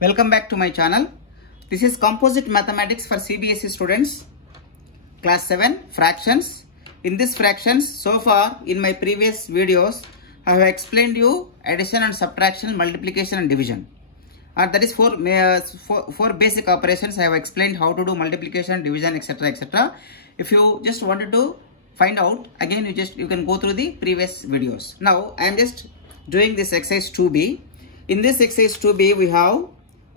Welcome back to my channel. This is Composite Mathematics for CBSE students, Class 7 Fractions. In this fractions, so far in my previous videos, I have explained you addition and subtraction, multiplication and division. That is four basic operations. I have explained how to do multiplication, division, etc., etc. If you just wanted to find out, again you can go through the previous videos. Now I am just doing this exercise 2b. In this exercise 2b, we have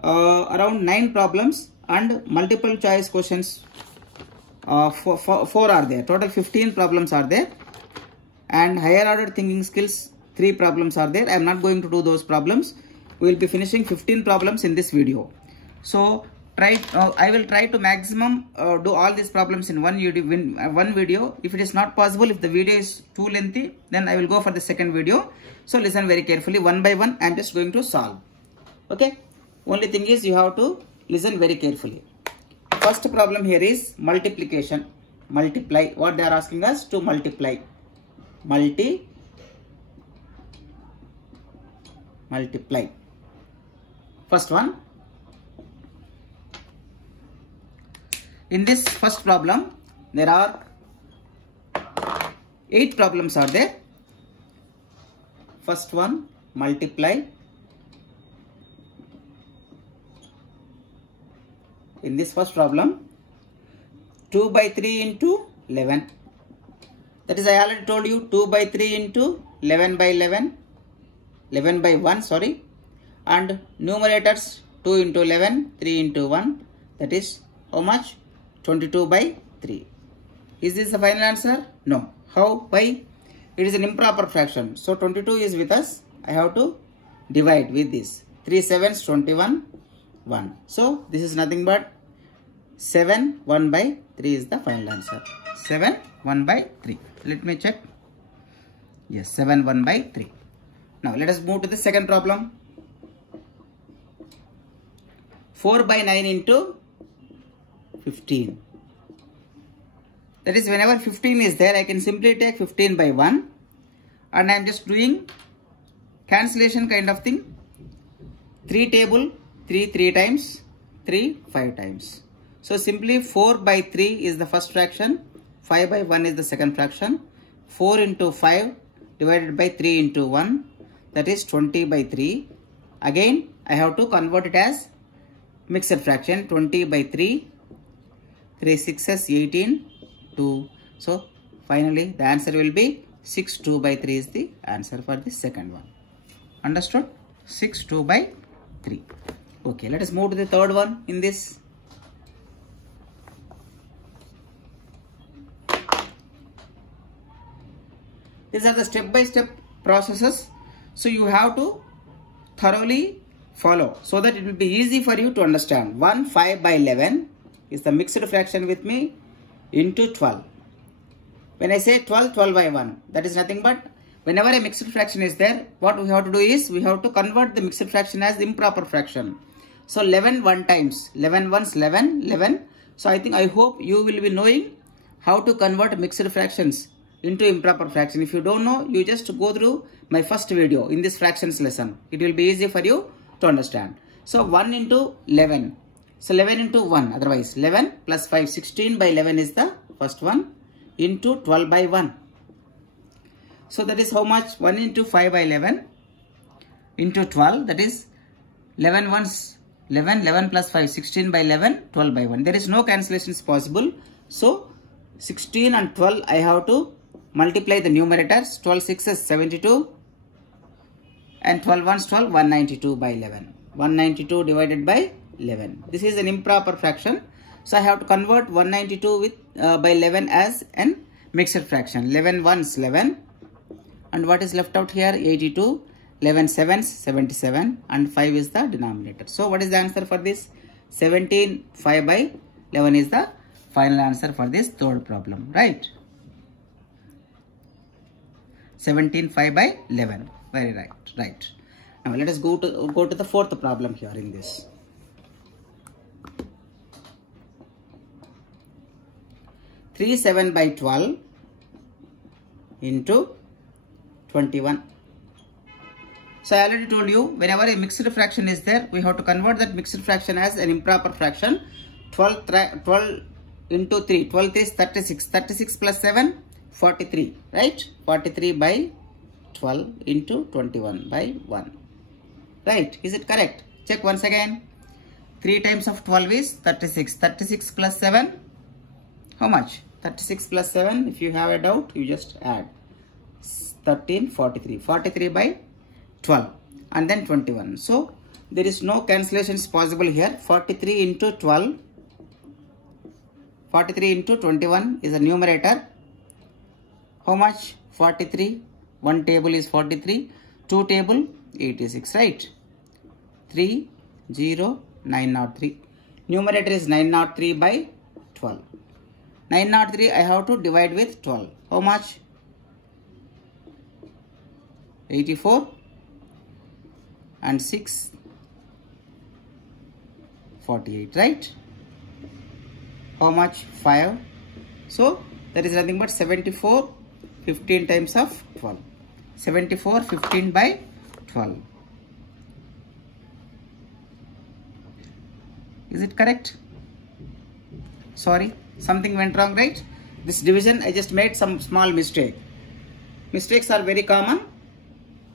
around 9 problems and multiple choice questions. 4 are there. Total 15 problems are there, and higher order thinking skills 3 problems are there. I am not going to do those problems. We will be finishing 15 problems in this video. So I will try to maximum do all these problems in one video. If it is not possible, if the video is too lengthy, then I will go for the second video. So listen very carefully. One by one, I am just going to solve. Okay. Only thing is you have to listen very carefully. First problem here is multiplication. Multiply. What they are asking us to multiply. Multiply. First one. In this first problem, there are 8 problems are there. First one, multiply. In this first problem, 2 by 3 into 11. That is, I already told you, 2 by 3 into 11 by 11. 11 by 1, sorry. And numerators 2 into 11, 3 into 1. That is how much? 22 by 3. Is this the final answer? No. How? Why? It is an improper fraction. So 22 is with us. I have to divide with this. 3 sevens, 21, 1. So this is nothing but 7, 1 by 3 is the final answer. 7, 1 by 3. Let me check. Yes, 7, 1 by 3. Now let us move to the second problem. 4 by 9 into 15. That is, whenever 15 is there, I can simply take 15 by 1. And I am just doing cancellation kind of thing. 3 table, 3 times, 3 5 times. So simply 4 by 3 is the first fraction. 5 by 1 is the second fraction. 4 into 5 divided by 3 into 1. That is 20 by 3. Again, I have to convert it as mixed fraction. 20 by 3. 3 6s 18. 2. So finally the answer will be 6 2 by 3 is the answer for the second one. Understood? 6 2 by 3. Okay, let us move to the third one in this. These are the step-by-step processes. So you have to thoroughly follow so that it will be easy for you to understand. 1 5 by 11 is the mixed fraction with me into 12. When I say 12, 12 by 1, that is nothing but whenever a mixed fraction is there, what we have to do is we have to convert the mixed fraction as improper fraction. So 11 1 times, 11 ones 11, 11. So I hope you will be knowing how to convert mixed fractions into improper fraction. If you don't know, you just go through my first video in this fractions lesson. It will be easy for you to understand. So 1 into 11. So 11 into 1, otherwise 11 plus 5, 16 by 11 is the first one, into 12 by 1. So that is how much? 1 into 5 by 11 into 12, that is 11 ones 11, 11 plus 5, 16 by 11, 12 by 1. There is no cancellations possible. So 16 and 12, I have to multiply the numerators. 12 6s 72 and 12 ones 12, 192 by 11. 192 divided by 11. This is an improper fraction. So I have to convert 192 with by 11 as an mixed fraction. 11 ones 11. And what is left out here? 82. 11 sevens 77. And 5 is the denominator. So what is the answer for this? 17 5 by 11 is the final answer for this third problem. Right? 17 5 by 11. Very right. Right. Now let us go to the fourth problem here in this. 3 7 by 12 into 21. So I already told you, whenever a mixed fraction is there, we have to convert that mixed fraction as an improper fraction. 12 into 3, 12 is 36, 36 plus 7, 43, right? 43 by 12 into 21 by 1, right? Is it correct? Check once again. 3 times of 12 is 36, 36 plus 7, how much? 36 plus 7, if you have a doubt, you just add 13, 43, 43 by 12 and then 21. So there is no cancellations possible here. 43 into 12, 43 into 21 is a numerator. How much? 43. One table is 43. Two table 86, right? 3, 0, 903. Numerator is 903 by 12. 903 I have to divide with 12. How much? 84 and 6, 48, right? How much? 5. So that is nothing but 74, 15 times of 12. 74, 15 by 12. Is it correct? Sorry, something went wrong, right? This division, I just made some small mistake. Mistakes are very common.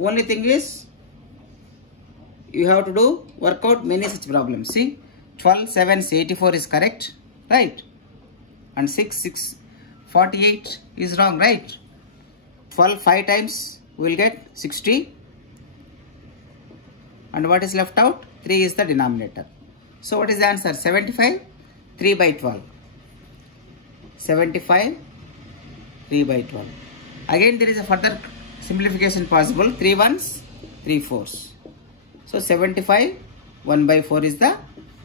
Only thing is, you have to work out many such problems. See, 12, 7, 84 is correct, right? And 6, 48 is wrong, right? 12, 5 times, we will get 60. And what is left out? 3 is the denominator. So what is the answer? 75, 3 by 12. 75, 3 by 12. Again, there is a further simplification possible. 3 ones, 3 fours. So 75, 1 by 4 is the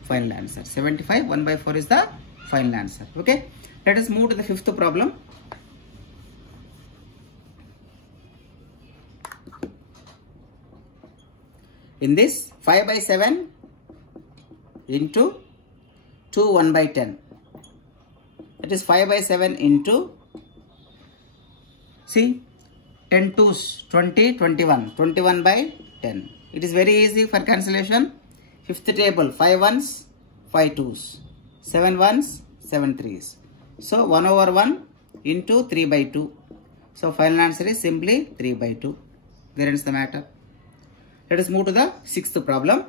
final answer. 75, 1 by 4 is the final answer. Okay. Let us move to the fifth problem. In this, 5 by 7 into 2, 1 by 10. That is 5 by 7 into, see, 10 twos, 20, 21. 21 by 10. It is very easy for cancellation. Fifth table, 5 ones, 5 twos. 7 ones, 7 threes. So 1 over 1 into 3 by 2. So final answer is simply 3 by 2. There ends the matter. Let us move to the sixth problem.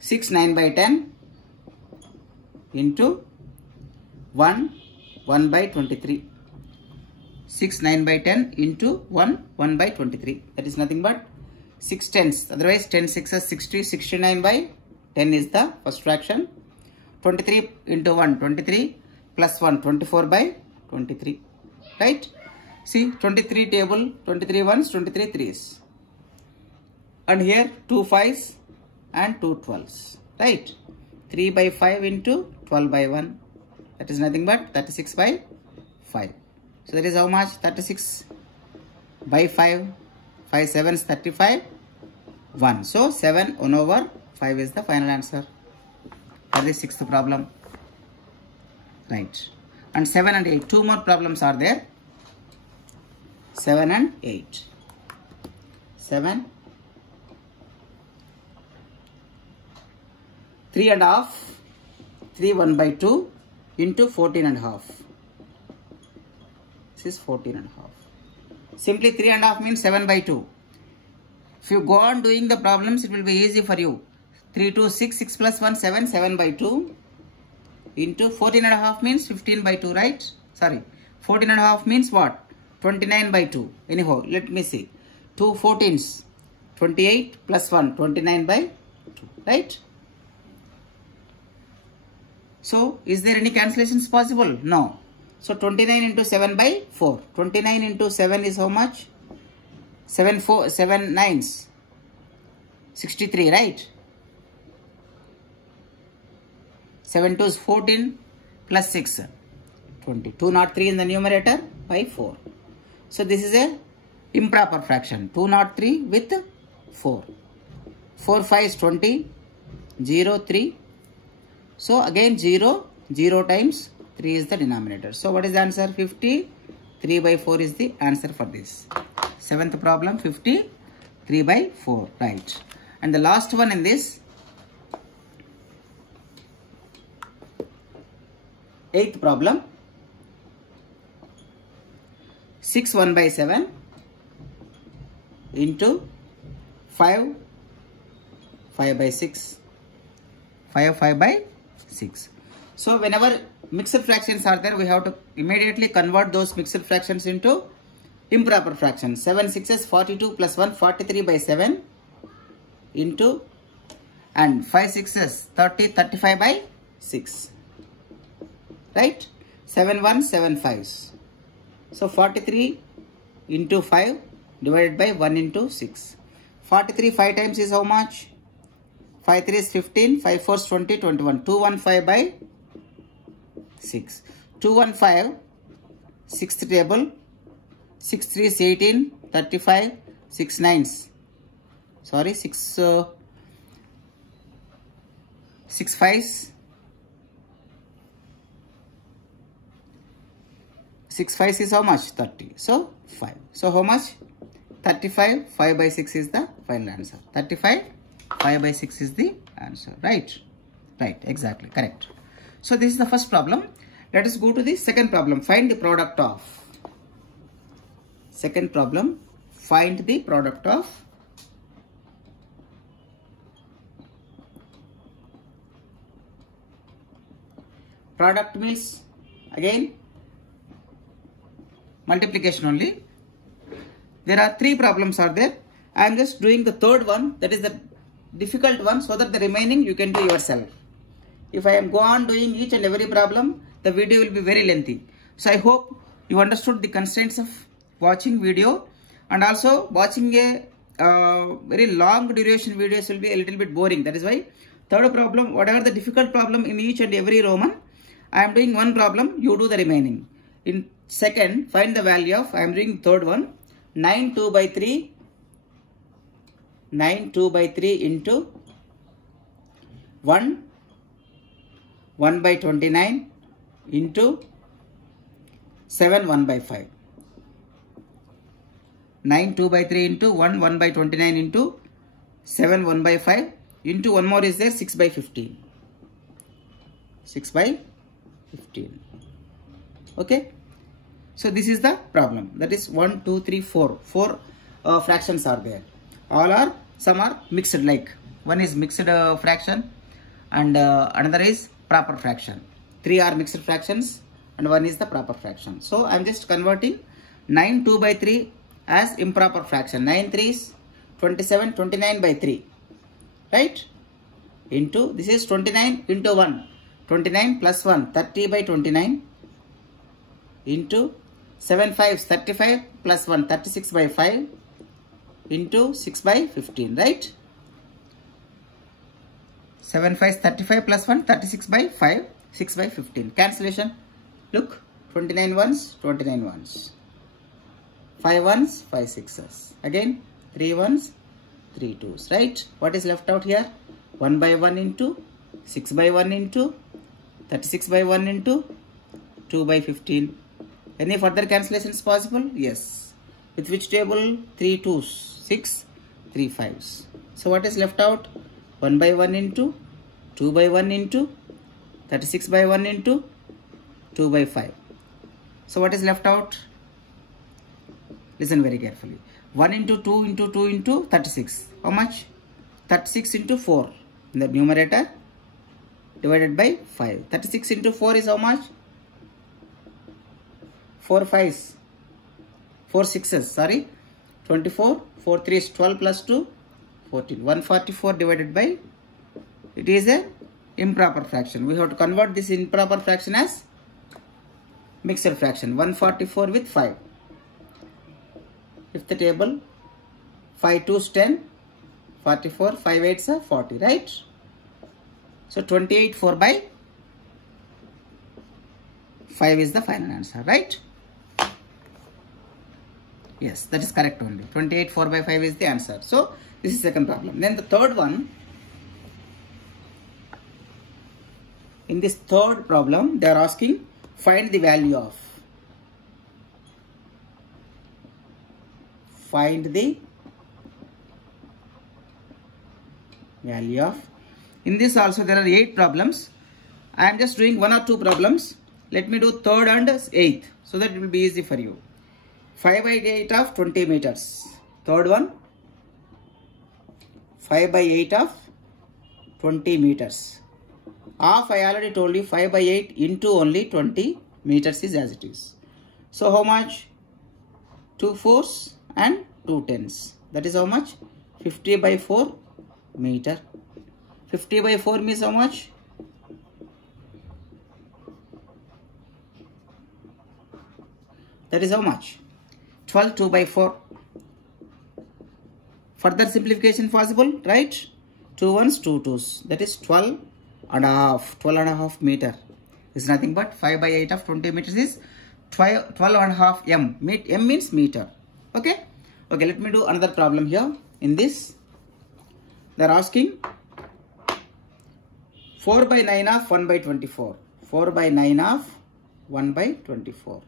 Six 9 by 10 into 1 by 23. 6 9 by 10 into 1 by 23. That is nothing but 6 tenths. Otherwise 10 6s 60. 69 by 10 is the first fraction. 23 into 1 23 plus 1 24 by 23. Right? See, 23 table, 23 ones, 23 threes. And here 2 5s and 2 12s. Right? 3 by 5 into 12 by 1. That is nothing but 36 by 5. So that is how much? 36 by 5. 5 7s 35. 1. So 7 1 over 5 is the final answer. That is sixth problem. Right. And 7 and 8. Two more problems are there. 7 and 8. 7. 3 and a half. 3 1 by 2 into 14 and a half. This is 14 and a half. Simply 3 and a half means 7 by 2. If you go on doing the problems, it will be easy for you. 3 2 6, 6 plus 1 7, 7 by 2 into 14 and a half means 15 by 2, right? Sorry, 14 and a half means what? 29 by 2. Anyhow, let me see. 2 14s, 28 plus 1, 29 by 2, right? So, is there any cancellations possible? No. So, 29 into 7 by 4. 29 into 7 is how much? 7 9s. 63, right? 7 2 is 14 plus 6. 20. 203 in the numerator by 4. So, this is a improper fraction. 203 with 4. 4 5 is 20. 0 3. So, again 0. 0 times 3 is the denominator. So, what is the answer? 50 3 by 4 is the answer for this. 7th problem, 53 by 4, right. And the last one in this, 8th problem, 6 1 by 7 into 5 5 by 6, 5 by 6. So whenever mixed fractions are there, we have to immediately convert those mixed fractions into improper fractions. 7 6s 42 plus 1 43 by 7 into, and 5 6s 30 35 by 6, right. 7 1 7 5s. So 43 into 5 divided by 1 into 6. 43 5 times is how much? 5 3 is 15, 5 4 is 20, 21. 215 by 6. 215, 6th table, 6 3 is 18, 35, 6 9s. Sorry, 6 5s. 6 5s is how much? 30. So 5. So how much? 35. 5 by 6 is the final answer. 35. 5 by 6 is the answer. Right. Right. Exactly. Correct. So this is the first problem. Let us go to the second problem. Find the product of. Second problem. Find the product of. Product means again multiplication only. There are 3 problems are there. I am just doing the third one, that is the difficult one, so that the remaining you can do yourself. If I am go on doing each and every problem, the video will be very lengthy. So I hope you understood the constraints of watching video, and also watching a very long duration videos will be a little bit boring. That is why third problem, whatever the difficult problem in each and every Roman, I am doing one problem, you do the remaining. In second, find the value of, I am doing third one, 9 2 by 3, 9 2 by 3 into 1 1 by 29 into 7 1 by 5. 9 2 by 3 into 1 1 by 29 into 7 1 by 5 into one more is there, 6 by 15. 6 by 15. Okay. So this is the problem. That is 1 2 3 4. 4 fractions are there. All are, some are mixed, like one is mixed fraction and another is proper fraction. 3 are mixed fractions and one is the proper fraction. So I am just converting 9 2 by 3 as improper fraction. 9 3 is 27, 29 by 3, right, into, this is 29 into 1, 29 plus 1, 30 by 29 into 7 5s 35 plus 1, 36 by 5 into 6 by 15, right. 7 5s 35 plus 1, 36 by 5, 6 by 15. Cancellation. Look, 29 ones, 29 ones. 5 ones, 5 6s. Again, 3 ones, 3 2s, right. What is left out here? 1 by 1 into 6 by 1 into 36 by 1 into 2 by 15. Any further cancellations possible? Yes. With which table? 3 2s, 6, 3 5s. So what is left out? 1 by 1 into 2 by 1 into 36 by 1 into 2 by 5. So what is left out? Listen very carefully. 1 into 2 into 2 into 36. How much? 36 into 4 in the numerator divided by 5. 36 into 4 is how much? 4 5s. 4 6s. Sorry. 24. 4 3 is 12 plus 2. 14. 144 divided by, it is a improper fraction. We have to convert this improper fraction as mixed fraction. 144 with 5. Fifth table, 5 2s 10, 44, 5 8s are 40, right? So 28 4 by 5 is the final answer, right? Yes, that is correct only. 28 4 by 5 is the answer. So this is second problem. Then the third one. In this third problem, they are asking find the value of. find the value of. In this also there are 8 problems. I am just doing 1 or 2 problems. Let me do 3rd and 8th so that it will be easy for you. 5 by 8 of 20 meters. Third one, 5 by 8 of 20 meters. Half I already told you, 5 by 8 into only 20 meters is as it is. So how much? 2 4s and 2 10s. That is how much? 50 by 4 meter. 50 by 4 means how much? That is how much? 12 2 by 4. Further simplification possible, right? 2 1s, 2 2s. That is 12 and a half. 12 and a half meter. Is nothing but 5 by 8 of 20 meters is 12 and a half m. M means meter. Okay. Okay, let me do another problem here. In this, they are asking 4 by 9 of 1 by 24. 4 by 9 of 1 by 24.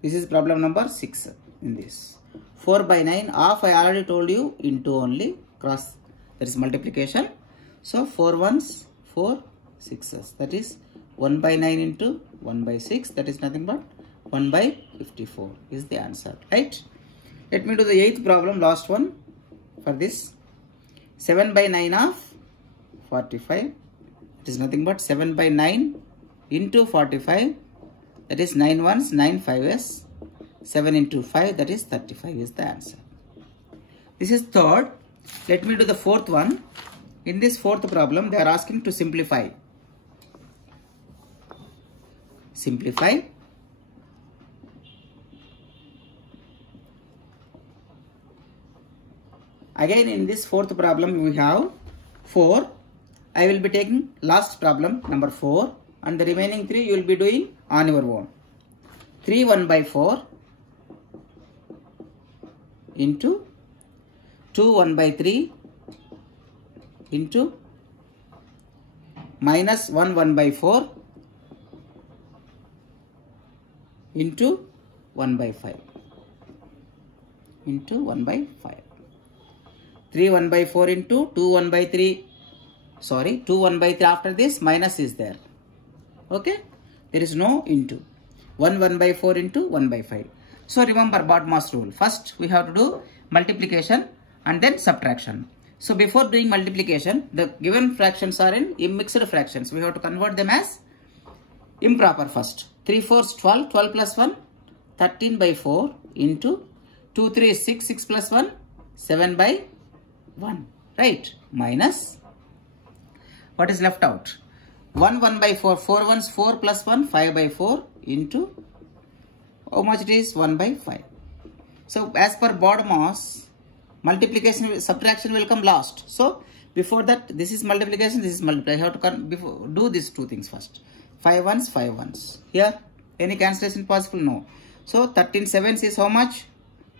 This is problem number 6 in this. 4 by 9, half I already told you, into only cross. That is multiplication. So 4 1s, 4 6s. That is 1 by 9 into 1 by 6. That is nothing but 1 by 54 is the answer. Right? Let me do the 8th problem, last one for this. 7 by 9 of 45. It is nothing but 7 by 9 into 45. That is 9 1s, 9 5s. 7 into 5, that is 35 is the answer. This is 3rd. Let me do the 4th one. In this 4th problem, they are asking to simplify. Simplify. Again, in this 4th problem, we have 4. I will be taking last problem, number 4. And the remaining 3 you will be doing on your own. 3 1 by 4. Into 2 1 by 3 into minus 1 1 by 4 into 1 by 5 into 1 by 5. 3 1 by 4 into 2 1 by 3. Sorry, 2 1 by 3 after this minus is there. Okay, there is no into. 1 1 by 4 into 1 by 5. So remember BODMAS rule. First we have to do multiplication and then subtraction. So before doing multiplication, the given fractions are in mixed fractions. We have to convert them as improper first. 3 4s 12, 12 plus 1, 13 by 4 into 2 3 is 6, 6 plus 1, 7 by 1. Right? Minus, what is left out? 1 1 by 4, 4 1s 4 plus 1, 5 by 4 into how much it is? 1 by 5. So as per BODMAS, multiplication, subtraction will come last. So before that, this is multiplication, this is multiply. I have to do these 2 things first. 5 1s, 5 1s. Here, any cancellation possible? No. So 13 7s is how much?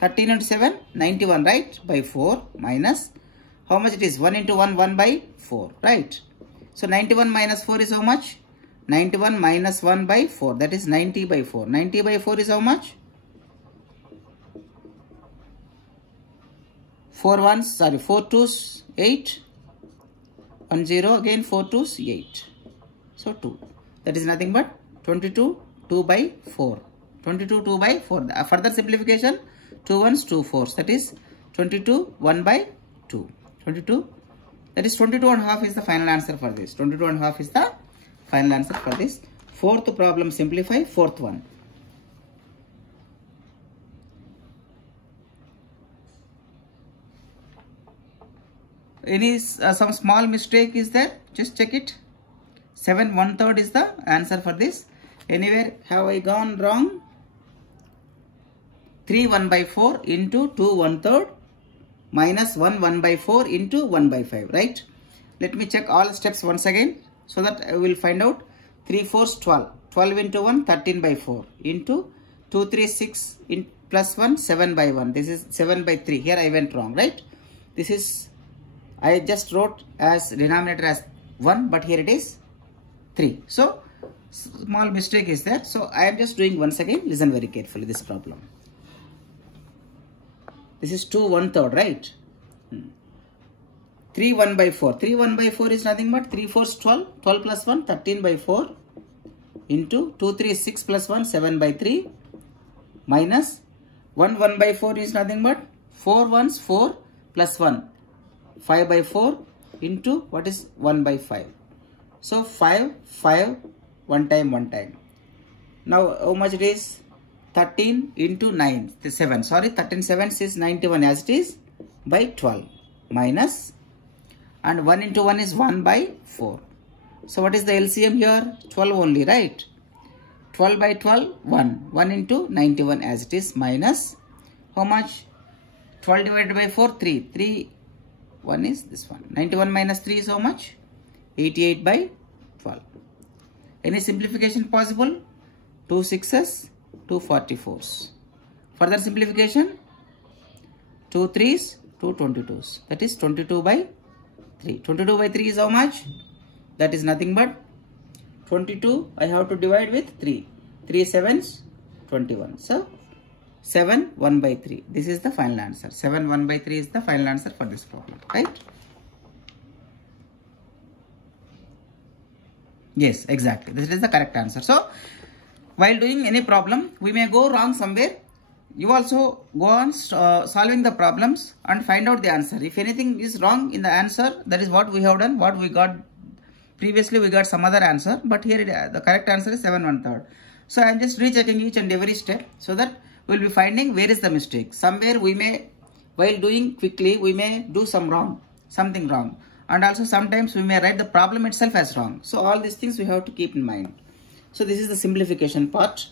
13 into 7, 91, right? By 4 minus, how much it is? 1 into 1, 1 by 4, right? So 91 minus 4 is how much? 91 minus 1 by 4, that is 90 by 4. 90 by 4 is how much? 4 1s, sorry, 4 2s, 8. 1 0, again 4 2s, 8. So 2. That is nothing but 22, 2 by 4. 22, 2 by 4. Further simplification, 2 1s, 2 4s. That is 22, 1 by 2. 22. That is 22 and a half is the final answer for this. 22 and a half is the final answer for this. 4th problem, simplify. 4th one. Any some small mistake is there? Just check it. 7 1/3 is the answer for this. Anywhere have I gone wrong? 3 1 by 4 into 2 1/3 minus 1 1 by 4 into 1 by 5, right? Let me check all steps once again so that I will find out. 3 4s 12. 12 into 1, 13 by 4 into 2 3 6 in plus 1, 7 by 1. This is 7 by 3. Here I went wrong, right? This is, I just wrote as denominator as 1, but here it is 3. So small mistake is there. So I am just doing once again. Listen very carefully this problem. This is 2 1/3, right? 3 1/4. 3 1/4 is nothing but 3 4s 12. 12 plus 1, 13/4 into 2 3 6 plus 1, 7/3 minus 1 1/4 is nothing but 4 1s 4 plus 1, 5/4 into what is 1/5. So 5 5 1 time 1 time. Now how much it is? 13 into 9, 7. Sorry, 13 7s is 91 as it is by 12 minus, and 1 into 1 is 1/4. So what is the LCM here? 12 only, right? 12 by 12, 1. 1 into 91 as it is minus how much? 12 divided by 4, 3. 3, 1 is this one. 91 minus 3 is how much? 88/12. Any simplification possible? 2 6s, 2 44s. Further simplification? 2 3s, 2 22s. That is 22/3. 22/3 is how much? That is nothing but 22. I have to divide with 3. 3 7s, 21. So 7 1/3. This is the final answer. 7 1/3 is the final answer for this problem, right? Yes, exactly. This is the correct answer. So while doing any problem, we may go wrong somewhere. You also go on solving the problems and find out the answer. If anything is wrong in the answer, that is what we have done. What we got previously, we got some other answer, but here the correct answer is 7 1/3. So I am just rechecking each and every step so that we will be finding where is the mistake. Somewhere we may, while doing quickly, we may do something wrong. And also sometimes we may write the problem itself as wrong. So all these things we have to keep in mind. So this is the simplification part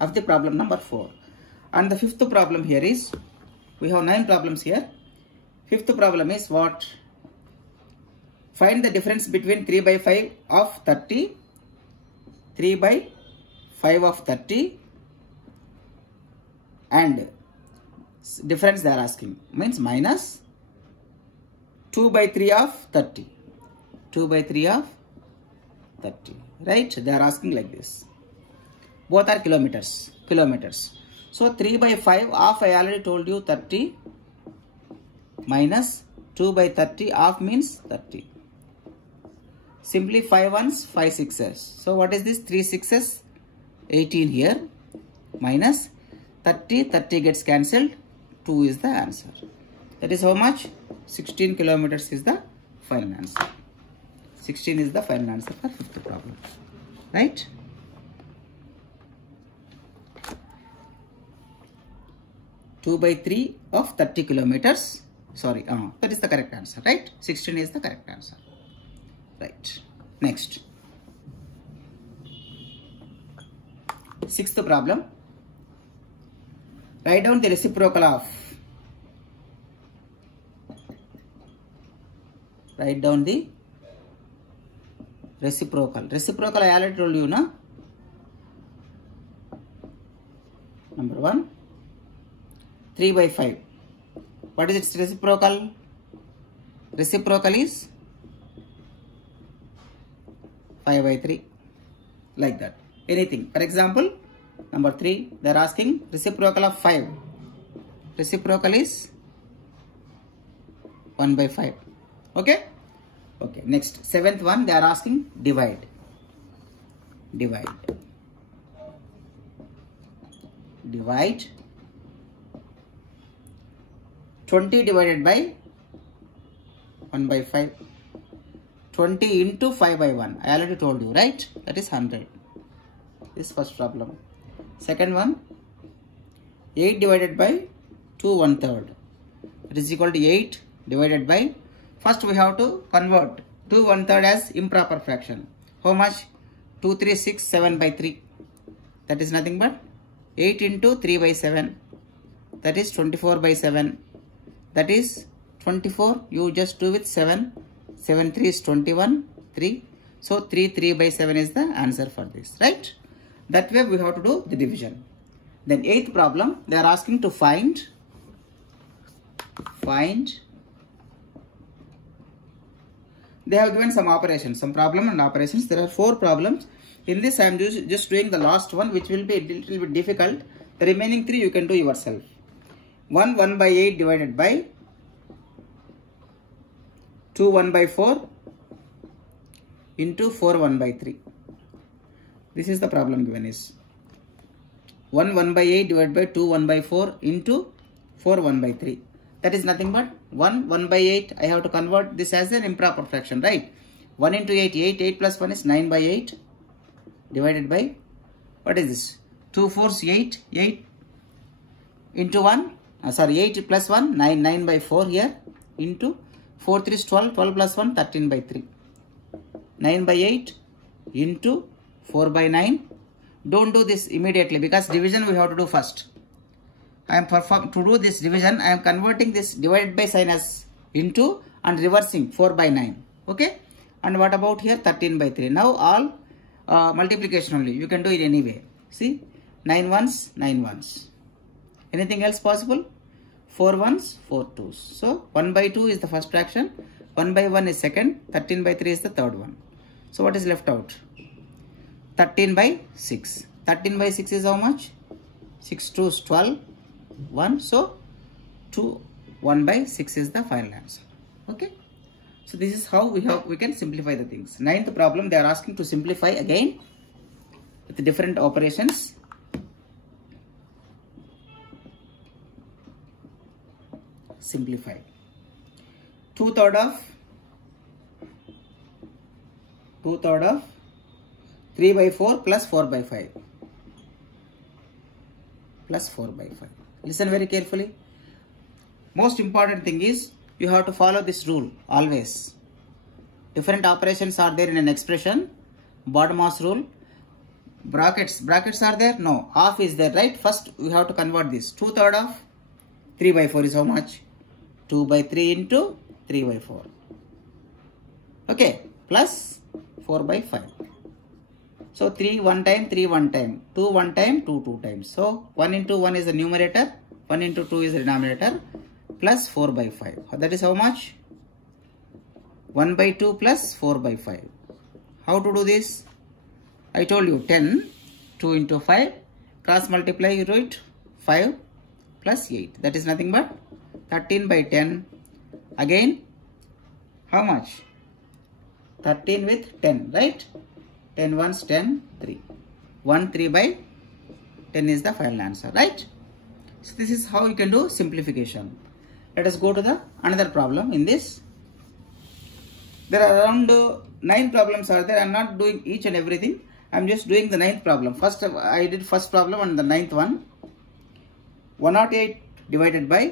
of the problem number 4. And the fifth problem here is, we have 9 problems here. Fifth problem is what? Find the difference between 3/5 of 30, 3/5 of 30, and difference they are asking. Means minus 2/3 of 30. 2/3 of 30. Right? They are asking like this. Both are kilometers. So 3/5 of, I already told you, 30 minus 2/30 of means 30. Simply 5 1s, 5 6s. So what is this? 3 6s, 18 here, minus 30, 30 gets cancelled, 2 is the answer. That is how much? 16 kilometers is the final answer. 16 is the final answer for fifth problem. Right? Two by 3 of 30 kilometers. Sorry, that is the correct answer, right? 16 is the correct answer. Right. Next. Sixth problem. Write down the reciprocal of. Write down the reciprocal. Reciprocal I already told you, na? Number 1. 3/5. What is its reciprocal? Reciprocal is 5/3. Like that. Anything. For example, number 3, they are asking reciprocal of 5. Reciprocal is 1/5. Okay? Okay. Next. 7th one, they are asking divide. Divide. 20 divided by 1/5. 20 into 5/1. I already told you, right? That is 100. This first problem. Second one, 8 divided by 2 1/3. It is equal to 8 divided by, first we have to convert 2 1/3 as improper fraction. How much? 2 3 6 7/3. That is nothing but 8 into 3/7. That is 24/7. That is 24. You just do with 7. 7 3 is 21. 3. So 3/7 is the answer for this, right? That way we have to do the division. Then 8th problem, they are asking to find. They have given some operations, some problem and operations. There are 4 problems. In this I am just doing the last one, which will be a little bit difficult. The remaining 3 you can do yourself. 1 by 8 divided by 2 1 by 4 into 4 1 by 3. This is the problem given is 1 by 8 divided by 2 1 by 4 into 4 1 by 3. That is nothing but 1 by 8. I have to convert this as an improper fraction, right? 1 into 8, 8 plus 1 is 9 by 8 divided by, what is this? 2 4s 8 into 1, 8 plus 1, 9 by 4 here into 4 3 is 12, 12 plus 1, 13 by 3. 9 by 8 into 4 by 9. Don't do this immediately because division we have to do first. To do this division, I am converting this divided by sign as into and reversing 4 by 9. Okay. And what about here 13 by 3. Now all multiplication only. You can do it anyway. See 9 ones, 9 ones. Anything else possible? 4 ones, 4 twos. So 1 by 2 is the first fraction. 1 by 1 is second. 13 by 3 is the third one. So what is left out? 13 by 6. 13 by 6 is how much? 6 2s 12. 1. So 1 by 6 is the final answer. Okay. So this is how we can simplify the things. Ninth problem, they are asking to simplify again with the different operations. Simplify. 2/3 of 3 by 4 plus 4 by 5 plus 4 by 5. Listen very carefully. Most important thing is you have to follow this rule always. Different operations are there in an expression. BODMAS rule. Brackets are there? No. Half is there, right? First we have to convert this. 2/3 of 3 by 4 is how much? 2 by 3 into 3 by 4. Okay. Plus 4 by 5. So 3 one time, 3 one time, 2 one time, 2 two times. So 1 into 1 is the numerator, 1 into 2 is the denominator, plus 4 by 5. That is how much? 1 by 2 plus 4 by 5. How to do this? I told you 10, 2 into 5, cross multiply, you do it, 5 plus 8. That is nothing but 13 by 10. Again, how much? 13 with 10, right? 10 ones, 10, 3. 1, 3 by 10 is the final answer, right? So this is how you can do simplification. Let us go to the another problem in this. There are around 9 problems are there. I am not doing each and everything. I am just doing the 9th problem. First I did first problem and the 9th one. 108 divided by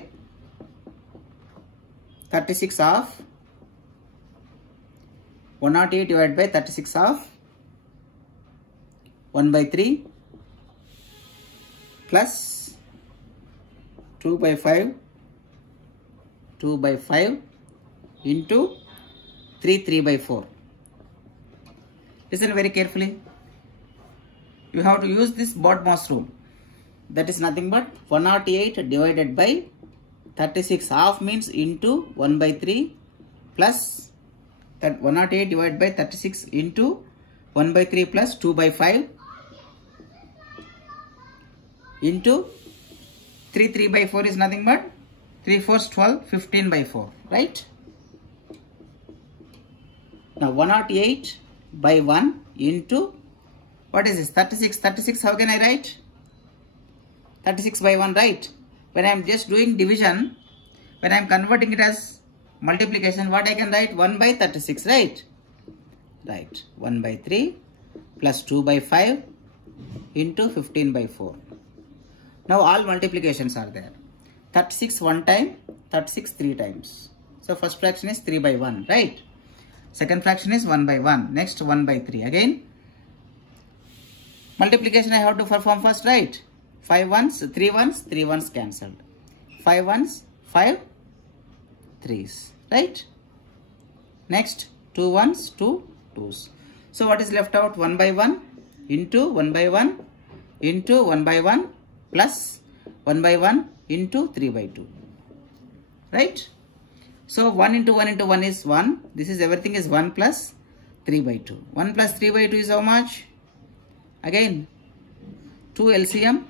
36 of 108 divided by 36 of 1 by 3 plus 2 by 5 into 3 by 4. Listen very carefully. You have to use this BODMAS rule. That is nothing but 108 divided by 36. Half means into 1 by 3 plus that 108 divided by 36 into 1 by 3 plus 2 by 5 into 3 by 4 is nothing but 3 4s 12, 15 by 4, right? Now 108 by 1 into, what is this? 36. 36, how can I write? 36 by 1, right? When I am just doing division, when I am converting it as multiplication, what I can write? 1 by 36, right? Right. 1 by 3 plus 2 by 5 into 15 by 4. Now all multiplications are there. 36 one time, 36 3 times. So first fraction is 3 by 1, right? Second fraction is 1 by 1. Next 1 by 3. Again, multiplication I have to perform first, right? 5 ones, 3 ones, 3 ones cancelled. 5 ones, 5 3s, right? Next 2 ones, 2 2s. So what is left out? 1 by 1 into 1 by 1 into 1 by 1 plus 1 by 1 into 3 by 2, right? So 1 into 1 into 1 is 1. This is everything is 1 plus 3 by 2. 1 plus 3 by 2 is how much? Again 2 LCM,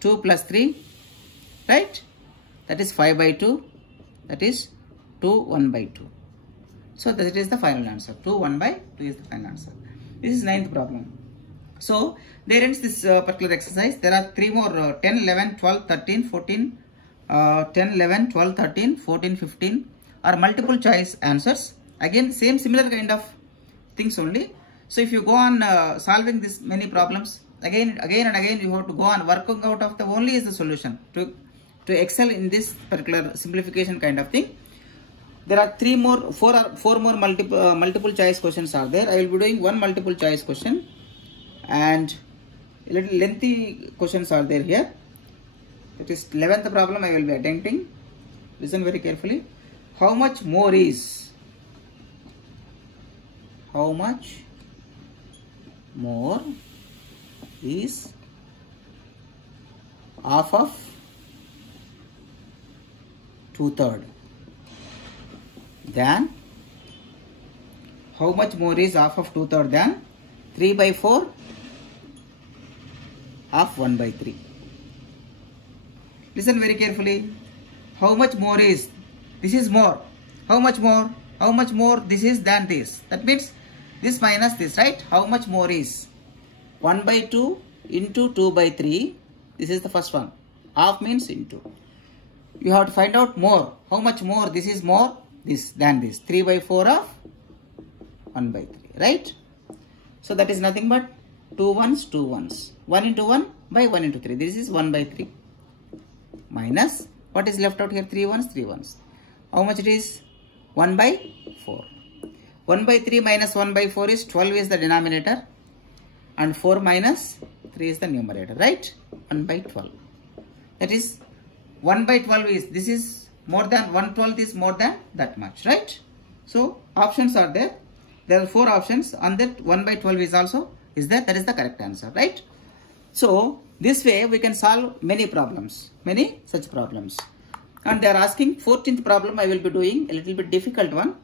2 plus 3, right? that is 5 by 2, that is 2 1 by 2. So that is the final answer. 2 1 by 2 is the final answer. This is 9th problem. So there ends this particular exercise. There are 3 more 10, 11, 12, 13, 14, 10, 11, 12, 13, 14, 15 are multiple choice answers. Again similar kind of things only. So if you go on solving this many problems again and again, you have to go on working out of the only is the solution to excel in this particular simplification kind of thing. There are 4 more multiple choice questions are there. I will be doing one multiple choice question and a little lengthy questions are there here. It is 11th problem I will be attempting. Listen very carefully. How much more is half of 2/3 than how much more is half of 2/3 than 3 by 4 half 1 by 3. Listen very carefully. How much more is, this is more. How much more this is than this. That means this minus this, right? How much more is 1 by 2 into 2 by 3. This is the first one. Half means into. You have to find out more. How much more? This is more this than this. 3 by 4 of 1 by 3, right? So that is nothing but 2 ones, 2 ones. 1 into 1 by 1 into 3. This is 1 by 3. Minus, what is left out here? 3 ones, 3 ones. How much it is? 1 by 4. 1 by 3 minus 1 by 4 is 12 is the denominator. And 4 minus 3 is the numerator, right? 1 by 12. That is 1 by 12 is, this is more than 1/12 is more than that much, right? So options are there. There are 4 options, and that 1 by 12 is also is there. That is the correct answer, right? So this way we can solve many problems, many such problems. And they are asking 14th problem I will be doing a little bit difficult one.